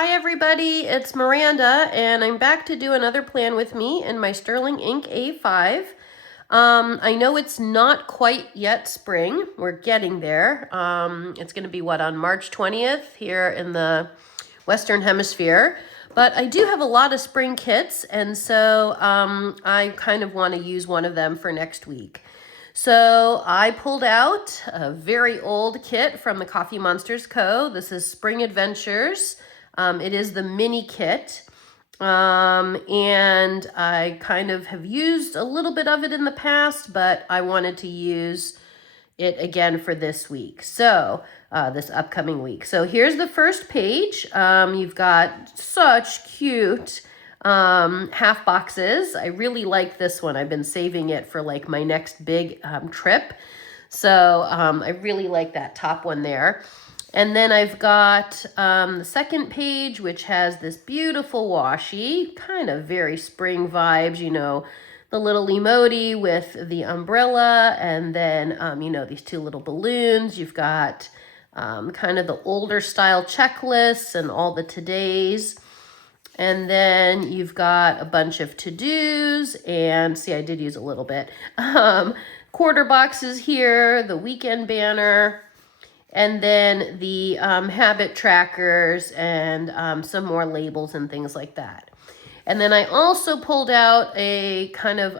Hi everybody, it's Miranda and I'm back to do another plan with me in my Sterling Ink A5. I know it's not quite yet spring, we're getting there. It's going to be on March 20th here in the Western Hemisphere. But I do have a lot of spring kits, and so I kind of want to use one of them for next week. So I pulled out a very old kit from the Coffee Monsters Co. This is Spring Adventures. It is the mini kit. And I kind of have used a little bit of it in the past, but I wanted to use it again for this week. So this upcoming week. So here's the first page. You've got such cute half boxes. I really like this one. I've been saving it for like my next big trip. So I really like that top one there. And then I've got the second page, which has this beautiful washi, kind of very spring vibes, you know, the little emoji with the umbrella, and then, you know, these two little balloons. You've got kind of the older style checklists and all the todays. And then you've got a bunch of to-dos, and see, I did use a little bit. Quarter boxes here, the weekend banner, and then the habit trackers and some more labels and things like that. And then I also pulled out a kind of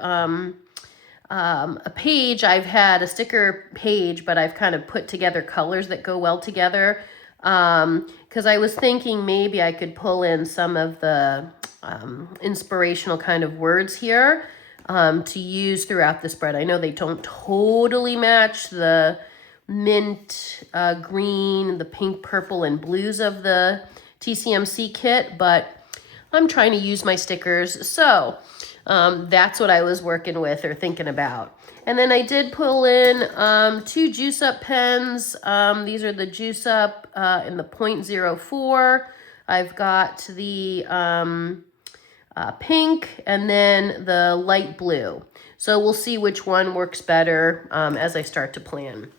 a page. I've had a sticker page, but I've kind of put together colors that go well together. Because I was thinking maybe I could pull in some of the inspirational kind of words here to use throughout the spread. I know they don't totally match the mint green, the pink, purple, and blues of the TCMC kit, but I'm trying to use my stickers, so that's what I was working with or thinking about. And then I did pull in 2 Juice Up pens. These are the Juice Up in the 0.04. I've got the pink and then the light blue. So we'll see which one works better as I start to plan.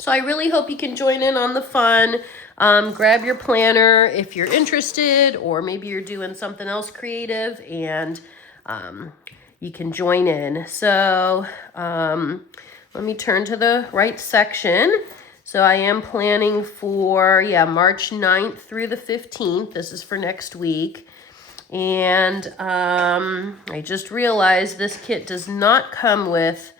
So I really hope you can join in on the fun. Grab your planner if you're interested, or maybe you're doing something else creative, and you can join in. So let me turn to the right section. So I am planning for, March 9th through the 15th. This is for next week. And I just realized this kit does not come with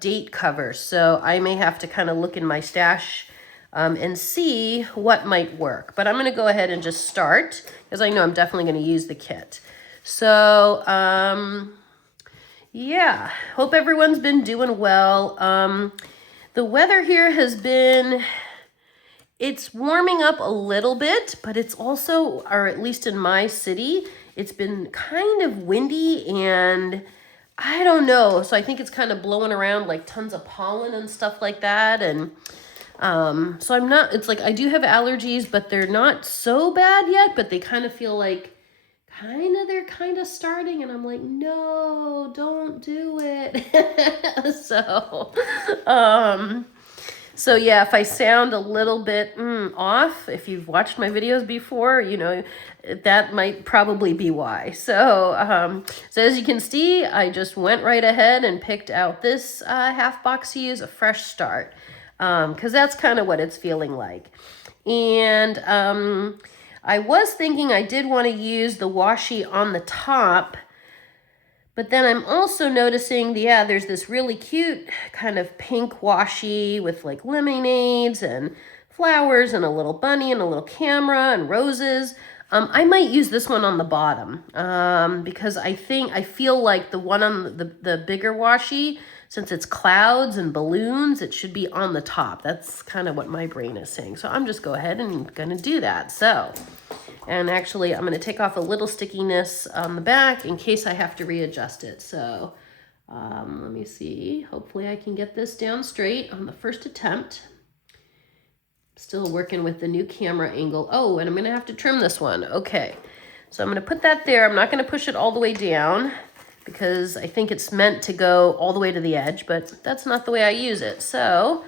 date covers, so I may have to kind of look in my stash and see what might work. But I'm going to go ahead and just start because I know I'm definitely going to use the kit. So yeah, hope everyone's been doing well. The weather here has been, it's warming up a little bit, but it's also, or at least in my city, it's been kind of windy and I don't know. So I think it's kind of blowing around like tons of pollen and stuff like that. And so I'm not, it's like I do have allergies, but they're not so bad yet, but they kind of feel like they're kind of starting. And I'm like, no, don't do it. So yeah, if I sound a little bit off, if you've watched my videos before, you know, that might probably be why. So, so as you can see, I just went right ahead and picked out this half box to use, a fresh start, because that's kind of what it's feeling like. And I was thinking I did want to use the washi on the top, but then I'm also noticing, there's this really cute kind of pink washi with like lemonades and flowers and a little bunny and a little camera and roses. I might use this one on the bottom because I feel like the one on the bigger washi, since it's clouds and balloons, it should be on the top. That's kind of what my brain is saying. So I'm just go ahead and gonna do that. So. And actually, I'm going to take off a little stickiness on the back in case I have to readjust it. So let me see. Hopefully I can get this down straight on the first attempt. Still working with the new camera angle. Oh, and I'm going to have to trim this one. Okay. So I'm going to put that there. I'm not going to push it all the way down because I think it's meant to go all the way to the edge, but that's not the way I use it. So,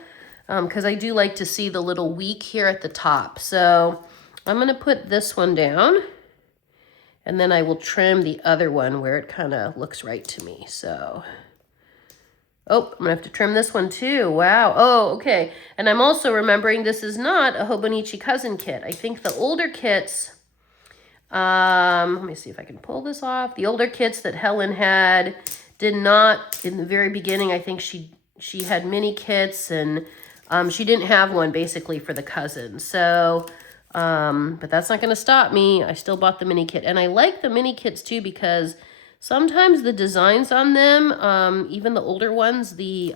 because I do like to see the little week here at the top. So I'm going to put this one down, and then I will trim the other one where it kind of looks right to me. So, oh, I'm going to have to trim this one too. Wow. Oh, okay. And I'm also remembering this is not a Hobonichi cousin kit. I think the older kits, let me see if I can pull this off. The older kits that Helen had did not, in the very beginning, I think she had mini kits, and she didn't have one basically for the cousin. So, but that's not going to stop me. I still bought the mini kit, and I like the mini kits too because sometimes the designs on them, even the older ones, you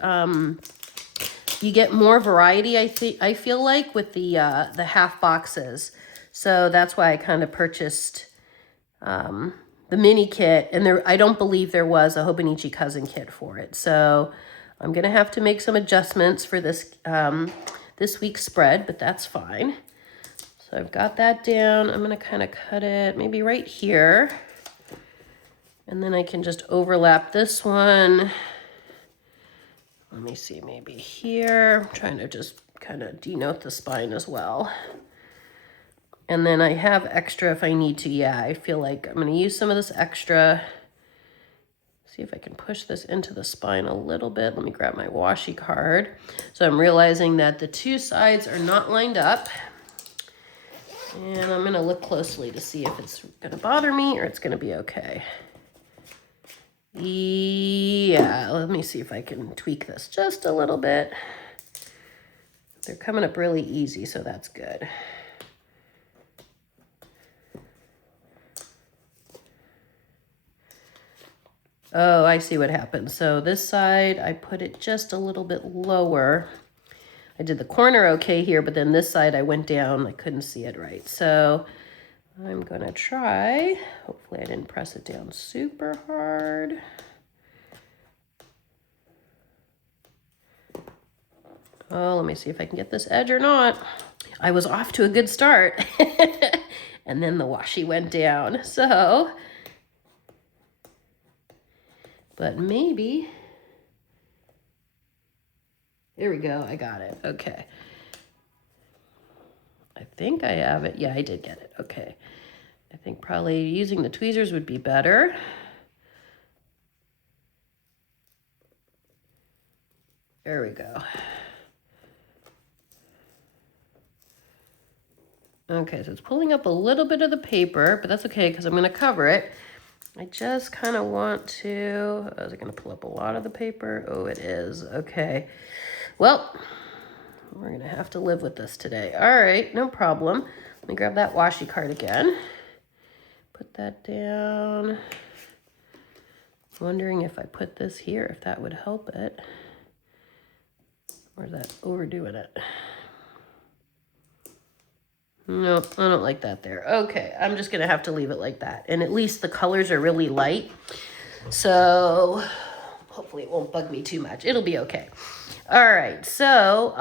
get more variety. I feel like with the half boxes. So that's why I kind of purchased the mini kit, and I don't believe there was a Hobonichi cousin kit for it. So I'm gonna have to make some adjustments for this this week's spread, but that's fine. So I've got that down. I'm gonna kind of cut it maybe right here, and then I can just overlap this one. Let me see, maybe here. I'm trying to just kind of denote the spine as well. And then I have extra if I need to. Yeah, I feel like I'm going to use some of this extra. See if I can push this into the spine a little bit. Let me grab my washi card. So I'm realizing that the two sides are not lined up. And I'm going to look closely to see if it's going to bother me or it's going to be okay. Yeah, let me see if I can tweak this just a little bit. They're coming up really easy, so that's good. Oh, I see what happened. So this side, I put it just a little bit lower. I did the corner okay here, but then this side I went down. I couldn't see it right. So I'm going to try. Hopefully I didn't press it down super hard. Oh, let me see if I can get this edge or not. I was off to a good start. And then the washi went down. So, but maybe, there we go, I got it, okay. I think I have it, yeah, I did get it, okay. I think probably using the tweezers would be better. There we go. Okay, so it's pulling up a little bit of the paper, but that's okay because I'm going to cover it. I just kind of want to, is it going to pull up a lot of the paper? Oh, it is. Okay. Well, we're going to have to live with this today. All right, no problem. Let me grab that washi card again. Put that down. Wondering if I put this here, if that would help it. Or is that overdoing it? No, I don't like that there. Okay, I'm just going to have to leave it like that. And at least the colors are really light. So hopefully it won't bug me too much. It'll be okay. All right, so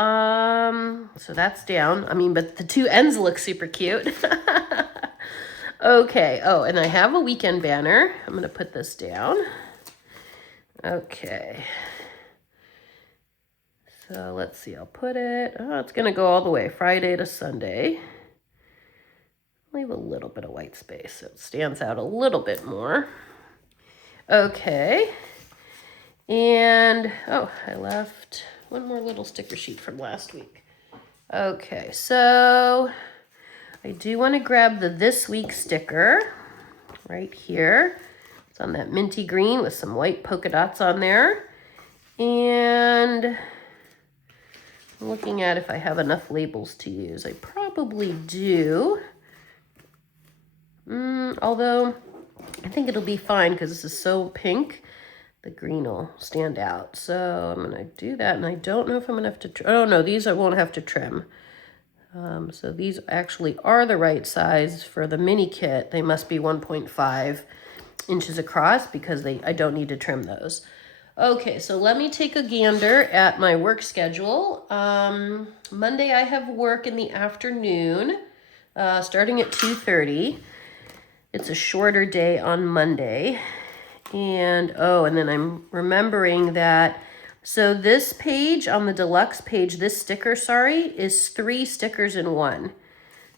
that's down. I mean, but the two ends look super cute. Okay, oh, and I have a weekend banner. I'm going to put this down. Okay. So let's see, I'll put it, it's going to go all the way, Friday to Sunday. Leave a little bit of white space so it stands out a little bit more. Okay. And, oh, I left one more little sticker sheet from last week. Okay, so I do want to grab the This Week sticker right here. It's on that minty green with some white polka dots on there. And I'm looking at if I have enough labels to use. I probably do. Although I think it'll be fine because this is so pink, the green will stand out. So I'm going to do that, and I don't know if I'm going to have to, oh no, these I won't have to trim. So these actually are the right size for the mini kit. They must be 1.5 inches across because I don't need to trim those. Okay, so let me take a gander at my work schedule. Monday I have work in the afternoon, starting at 2:30. It's a shorter day on Monday. And, oh, and then I'm remembering that, so this page on the deluxe page, this sticker, sorry, is 3 stickers in one.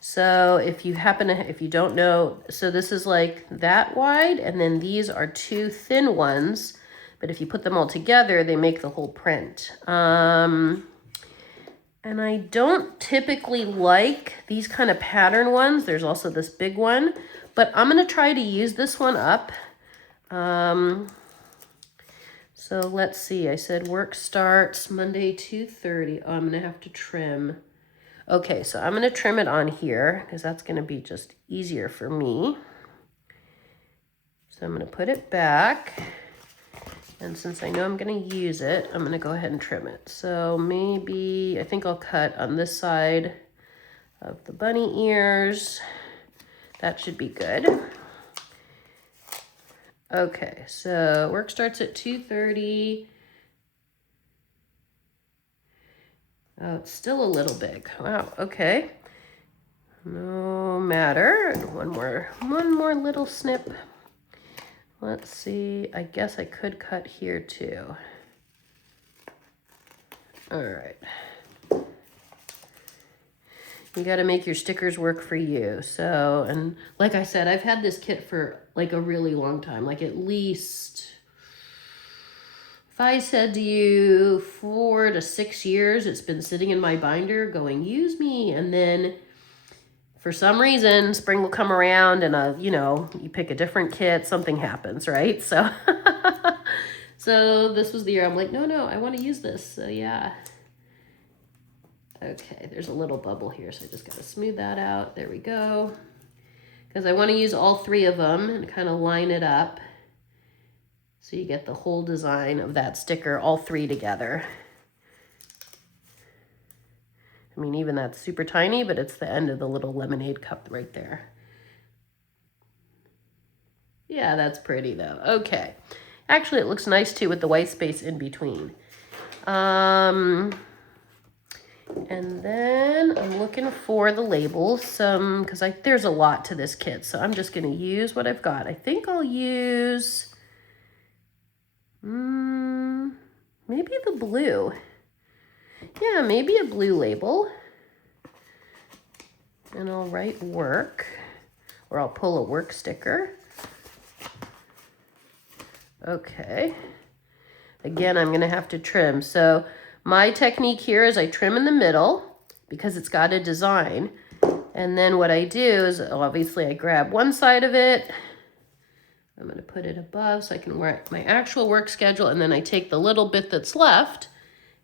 So if you if you don't know, so this is like that wide, and then these are two thin ones, but if you put them all together, they make the whole print. And I don't typically like these kind of pattern ones. There's also this big one, but I'm gonna try to use this one up. So let's see, I said work starts Monday 2:30. Oh, I'm gonna have to trim. Okay, so I'm gonna trim it on here because that's gonna be just easier for me. So I'm gonna put it back. And since I know I'm gonna use it, I'm gonna go ahead and trim it. So maybe, I think I'll cut on this side of the bunny ears. That should be good. Okay, so work starts at 2:30. Oh, it's still a little big. Wow, okay. No matter. One more little snip. Let's see, I guess I could cut here too. All right. You got to make your stickers work for you. So, and like I said, I've had this kit for like a really long time, like at least, if I said to you 4 to 6 years, it's been sitting in my binder going, use me. And then for some reason, spring will come around and, you know, you pick a different kit, something happens, right? So, so this was the year I'm like, no, I want to use this. So yeah. Okay, there's a little bubble here, so I just got to smooth that out. There we go. Because I want to use all 3 of them and kind of line it up so you get the whole design of that sticker, all 3 together. I mean, even that's super tiny, but it's the end of the little lemonade cup right there. Yeah, that's pretty though. Okay. Actually, it looks nice too with the white space in between. And then I'm looking for the labels, because there's a lot to this kit, so I'm just going to use what I've got. I think I'll use maybe the blue. Yeah, maybe a blue label. And I'll write work, or I'll pull a work sticker. Okay. Again, I'm going to have to trim. So my technique here is I trim in the middle because it's got a design. And then what I do is, obviously, I grab one side of it. I'm going to put it above so I can write my actual work schedule. And then I take the little bit that's left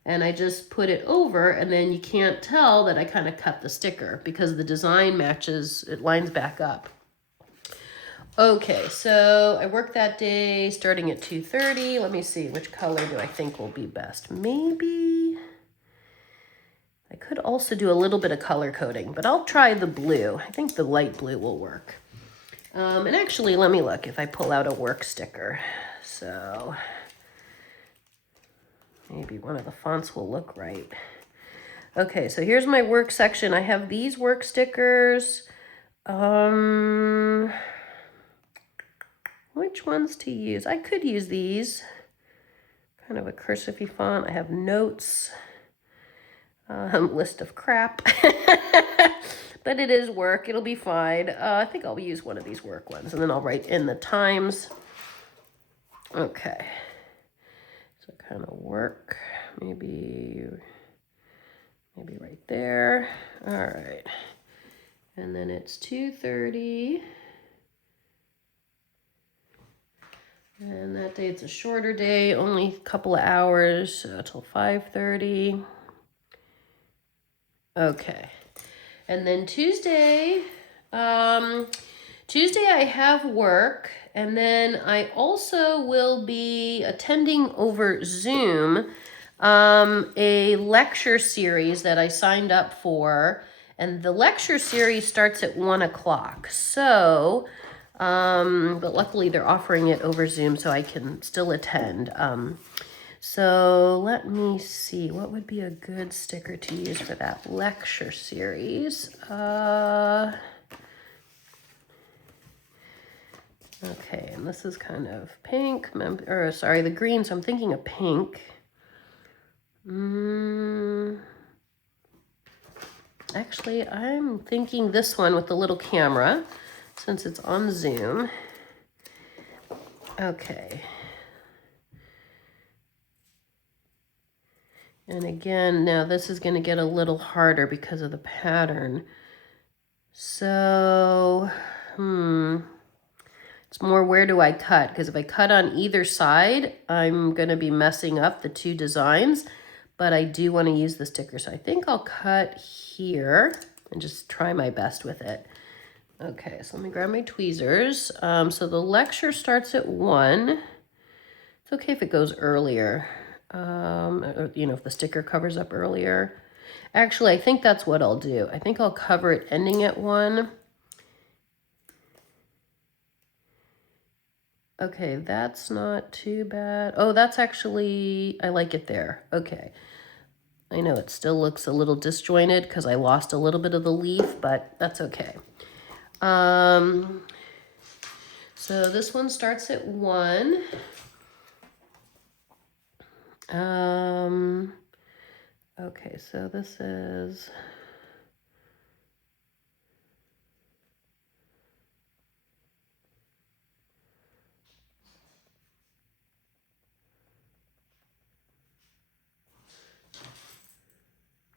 and I just put it over. And then you can't tell that I kind of cut the sticker because the design matches, it lines back up. Okay, so I worked that day starting at 2:30. Let me see, which color do I think will be best? Maybe I could also do a little bit of color coding, but I'll try the blue. I think the light blue will work. And actually, let me look if I pull out a work sticker. So maybe one of the fonts will look right. Okay, so here's my work section. I have these work stickers. Which ones to use? I could use these. Kind of a cursive font. I have notes. List of crap. But it is work. It'll be fine. I think I'll use one of these work ones. And then I'll write in the times. Okay. So kind of work. Maybe right there. All right. And then it's 2:30. And that day it's a shorter day, only a couple of hours till 5:30. Okay. And then Tuesday I have work, and then I also will be attending over Zoom a lecture series that I signed up for, and the lecture series starts at 1 o'clock. So, but luckily they're offering it over Zoom so I can still attend. So let me see, what would be a good sticker to use for that lecture series? Okay, and this is kind of pink, or sorry, the green, so I'm thinking of pink. Actually, I'm thinking this one with the little camera, since it's on Zoom. Okay. And again, now this is going to get a little harder because of the pattern. So, it's more where do I cut? Because if I cut on either side, I'm going to be messing up the two designs. But I do want to use the sticker. So I think I'll cut here and just try my best with it. Okay, so let me grab my tweezers. So the lecture starts at 1. It's okay if it goes earlier. If the sticker covers up earlier. Actually, I think that's what I'll do. I think I'll cover it ending at 1. Okay, that's not too bad. Oh, that's actually, I like it there. Okay. I know it still looks a little disjointed because I lost a little bit of the leaf, but that's okay. So this one starts at 1. Okay, so this is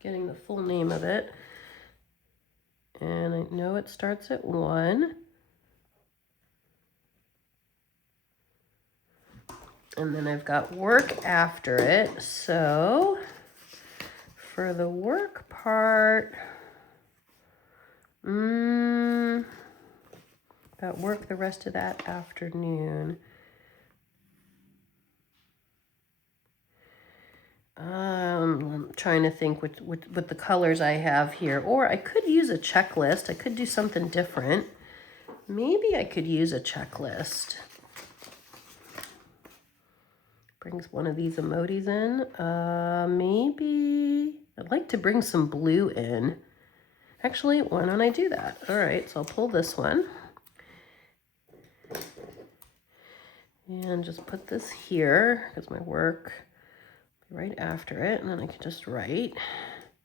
getting the full name of it. And I know it starts at 1. And then I've got work after it. So for the work part, got work the rest of that afternoon. I'm trying to think with the colors I have here. Or I could use a checklist. I could do something different. Maybe I could use a checklist. Brings one of these emojis in. Maybe I'd like to bring some blue in. Actually, why don't I do that? All right, so I'll pull this one. And just put this here because my work will be right after it. And then I can just write.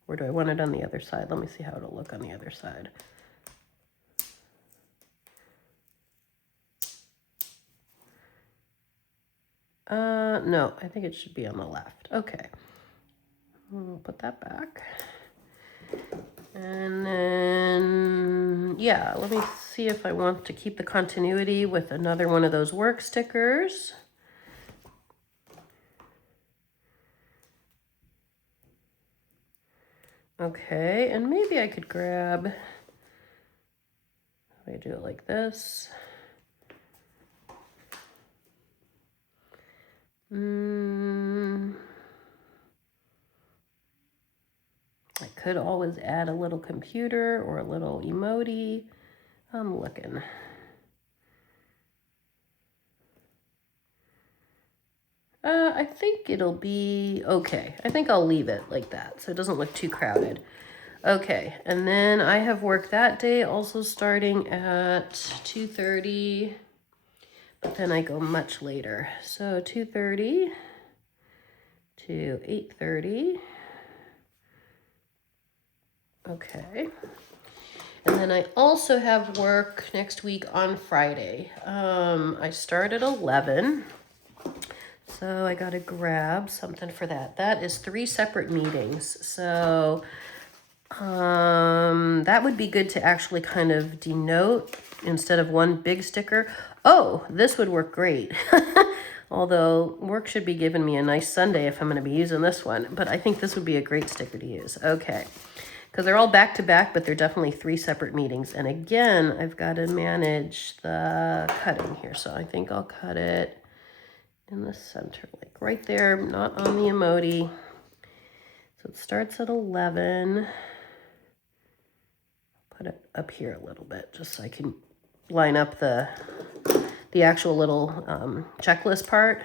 Where do I want it on the other side? Let me see how it'll look on the other side. No, I think it should be on the left. Okay. We'll put that back. And then, yeah, let me see if I want to keep the continuity with another one of those work stickers. Okay, and maybe I could grab, I do it like this. I could always add a little computer or a little emoji. I'm looking. I think it'll be okay. I think I'll leave it like that so it doesn't look too crowded. Okay, and then I have work that day also starting at 2:30, but then I go much later. So 2:30 to 8:30. Okay. And then I also have work next week on Friday. I start at 11. So I got to grab something for that. That is 3 separate meetings. So that would be good to actually kind of denote instead of one big sticker. Oh, this would work great. Although work should be giving me a nice Sunday if I'm going to be using this one. But I think this would be a great sticker to use. Okay. Because they're all back to back, but they're definitely 3 separate meetings. And again, I've got to manage the cutting here. So I think I'll cut it in the center, like right there, not on the emoji. So it starts at 11. Put it up here a little bit just so I can line up the actual little checklist part.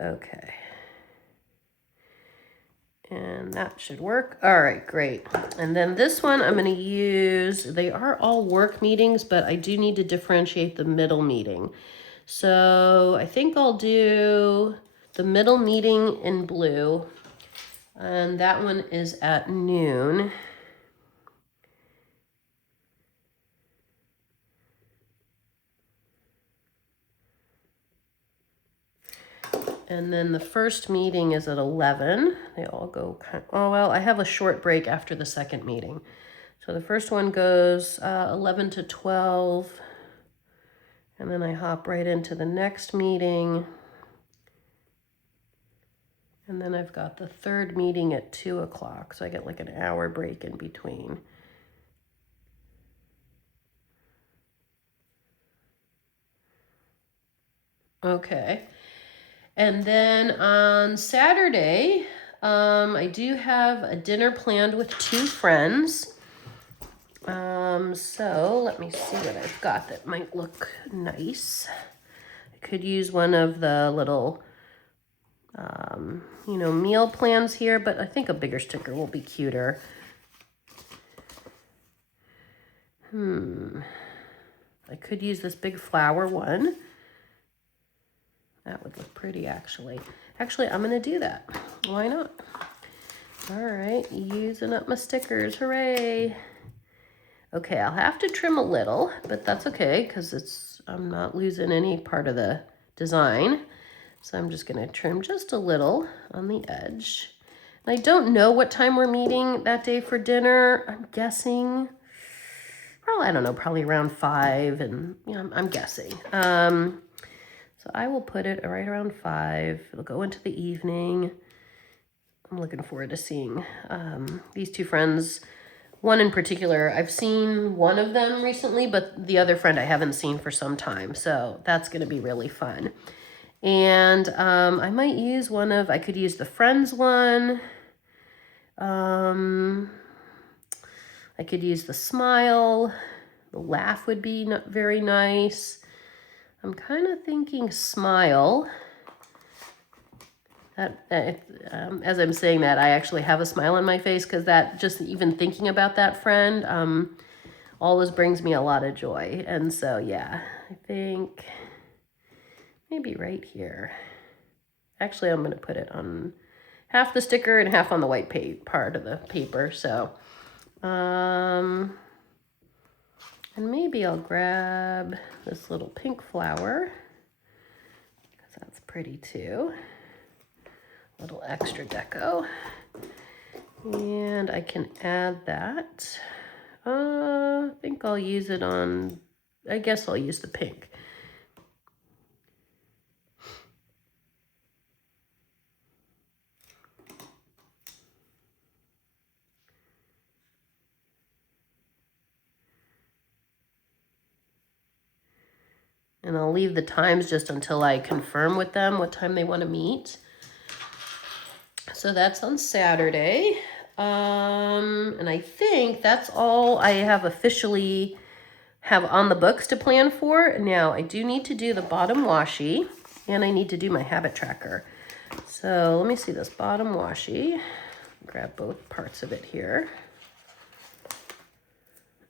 Okay. And that should work. All right, great. And then this one I'm going to use, they are all work meetings, but I do need to differentiate the middle meeting. So I think I'll do the middle meeting in blue. And that one is at noon. And then the first meeting is at 11. They all go oh, well, I have a short break after the second meeting. So the first one goes 11 to 12. And then I hop right into the next meeting. And then I've got the third meeting at 2 o'clock. So I get like an hour break in between. Okay. And then on Saturday, I do have a dinner planned with 2 friends. So let me see what I've got that might look nice. I could use one of the little, you know, meal plans here, but I think a bigger sticker will be cuter. I could use this big flower one. That would look pretty, actually. Actually, I'm going to do that. Why not? All right, using up my stickers. Hooray. Okay, I'll have to trim a little, but that's okay because I'm not losing any part of the design. So I'm just going to trim just a little on the edge. And I don't know what time we're meeting that day for dinner. I'm guessing, probably, I don't know, probably around 5, and you know, I'm guessing. So I will put it right around 5. It'll go into the evening. I'm looking forward to seeing these 2 friends. One in particular, I've seen one of them recently, but the other friend I haven't seen for some time. So that's going to be really fun. And I might use I could use the Friends one. I could use the smile. The laugh would be very nice. I'm kind of thinking smile. As I'm saying that, I actually have a smile on my face because that, just even thinking about that friend, always brings me a lot of joy. And so, yeah, I think maybe right here. Actually, I'm going to put it on half the sticker and half on the white part of the paper. So, and maybe I'll grab this little pink flower because that's pretty too. A little extra deco. And I can add that. I think I'll use it on, I guess I'll use the pink. And I'll leave the times just until I confirm with them what time they want to meet. So that's on Saturday. And I think that's all I have officially have on the books to plan for. Now, I do need to do the bottom washi, and I need to do my habit tracker. So let me see this bottom washi. Grab both parts of it here.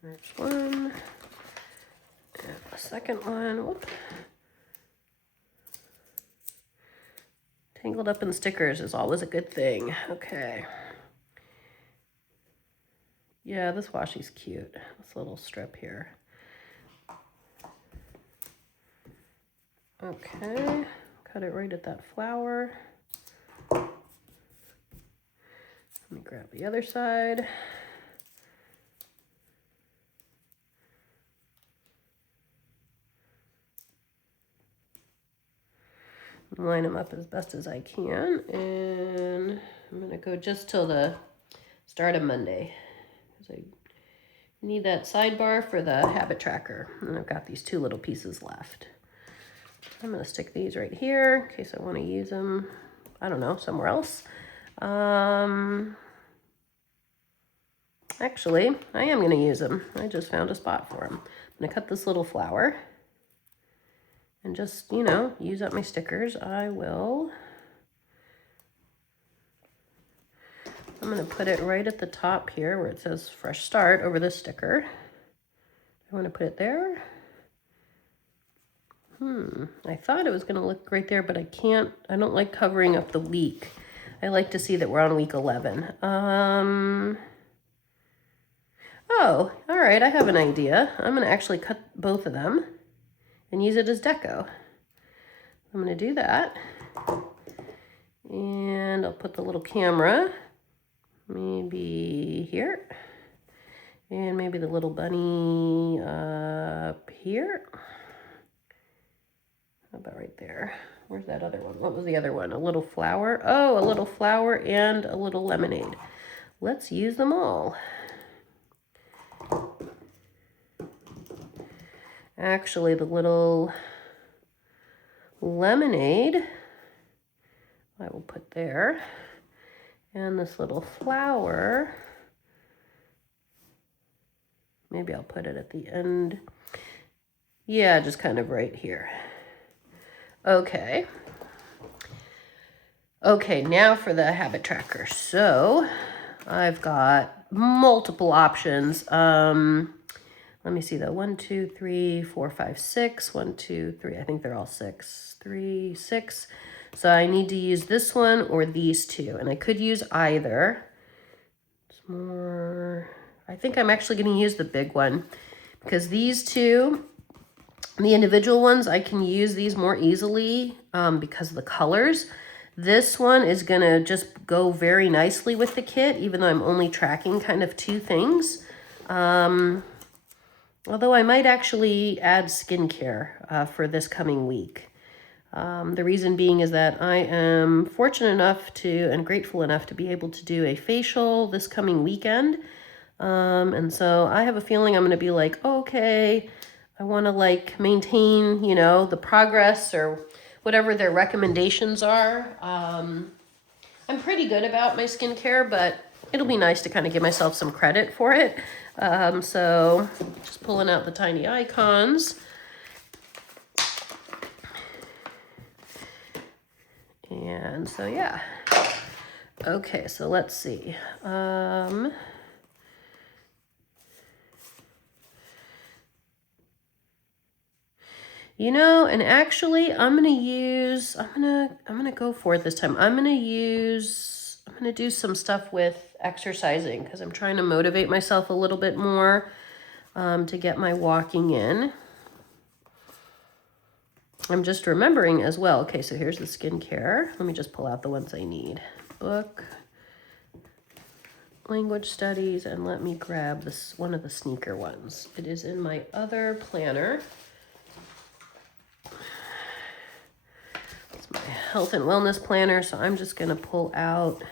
There's one. And the second one. Whoop. Tangled up in stickers is always a good thing. Okay. Yeah, this washi's cute. This little strip here. Okay. Cut it right at that flower. Let me grab the other side. Line them up as best as I can, and I'm gonna go just till the start of Monday because I need that sidebar for the habit tracker, and I've got these 2 little pieces left. I'm gonna stick these right here in case I want to use them, I don't know, somewhere else. Actually, I am gonna use them. I just found a spot for them. I'm gonna cut this little flower and just, you know, use up my stickers. I'm gonna put it right at the top here where it says Fresh Start over this sticker. I wanna put it there. I thought it was gonna look right there, but I can't, I don't like covering up the week. I like to see that we're on week 11. Oh, all right, I have an idea. I'm gonna actually cut both of them and use it as deco. I'm gonna do that. And I'll put the little camera maybe here. And maybe the little bunny up here. How about right there? Where's that other one? What was the other one? A little flower? Oh, a little flower and a little lemonade. Let's use them all. Actually, the little lemonade I will put there. And this little flower, maybe I'll put it at the end. Yeah, just kind of right here. Okay. Okay, now for the habit tracker. So I've got multiple options. Let me see though. 1, 2, 3, 4, 5, 6. 1, 2, 3. I think they're all 6. 3, 6. So I need to use this one or these two, and I could use either. It's more. I think I'm actually going to use the big one because these two, the individual ones, I can use these more easily because of the colors. This one is going to just go very nicely with the kit, even though I'm only tracking kind of two things. Although I might actually add skincare for this coming week. The reason being is that I am fortunate enough to and grateful enough to be able to do a facial this coming weekend. And so I have a feeling I'm going to be like, okay, I want to like maintain, you know, the progress or whatever their recommendations are. I'm pretty good about my skincare, but it'll be nice to kind of give myself some credit for it. So just pulling out the tiny icons. And so, yeah. Okay, so let's see. You know, and actually I'm gonna go for it this time. I'm gonna do some stuff with exercising because I'm trying to motivate myself a little bit more to get my walking in. I'm just remembering as well. Okay, so here's the skincare. Let me just pull out the ones I need. Book, language studies, and let me grab this one of the sneaker ones. It is in my other planner. It's my health and wellness planner, so I'm just gonna pull out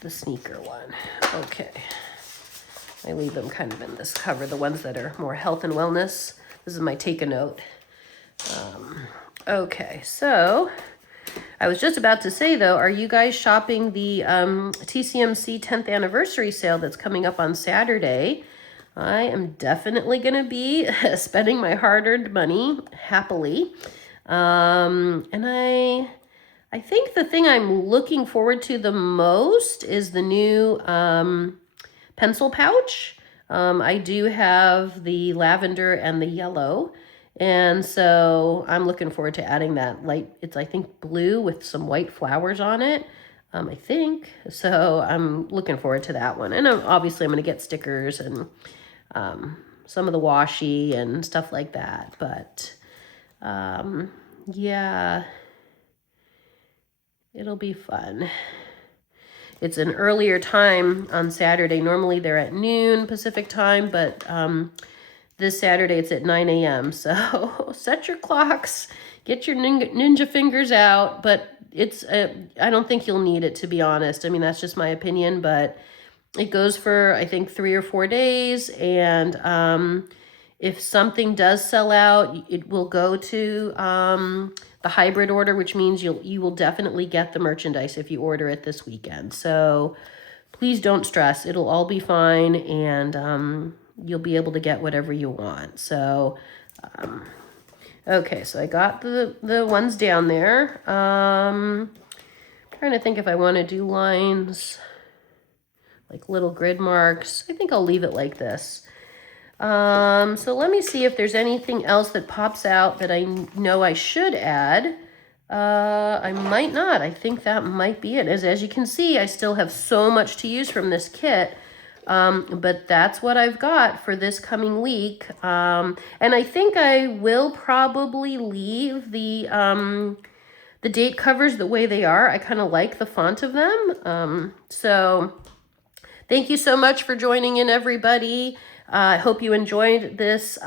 the sneaker one. Okay. I leave them kind of in this cover, the ones that are more health and wellness. This is my take a note. Okay, so I was just about to say though, are you guys shopping the TCMC 10th anniversary sale that's coming up on Saturday? I am definitely going to be spending my hard-earned money happily. And I think the thing I'm looking forward to the most is the new pencil pouch. I do have the lavender and the yellow. And so I'm looking forward to adding that light. It's, I think, blue with some white flowers on it, I think. So I'm looking forward to that one. And obviously I'm going to get stickers and some of the washi and stuff like that. But yeah, it'll be fun. It's an earlier time on Saturday. Normally they're at noon Pacific time, but this Saturday it's at 9 a.m. So set your clocks, get your ninja fingers out, but it's I don't think you'll need it, to be honest. I mean, that's just my opinion, but it goes for, I think, 3 or 4 days. And if something does sell out, it will go to the hybrid order, which means you will definitely get the merchandise if you order it this weekend. So please don't stress. It'll all be fine. And you'll be able to get whatever you want. So, okay, so I got the ones down there. Trying to think if I want to do lines, like little grid marks. I think I'll leave it like this. So let me see if there's anything else that pops out that I know I should add. I might not. I think that might be it. As you can see, I still have so much to use from this kit. But that's what I've got for this coming week. And I think I will probably leave the the date covers the way they are. I kind of like the font of them. So thank you so much for joining in, everybody. I hope you enjoyed this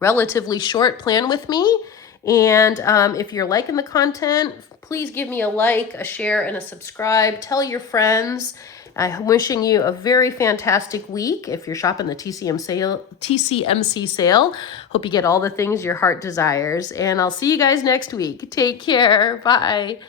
relatively short plan with me. And if you're liking the content, please give me a like, a share, and a subscribe. Tell your friends. I'm wishing you a very fantastic week. If you're shopping the TCMC sale, hope you get all the things your heart desires. And I'll see you guys next week. Take care. Bye.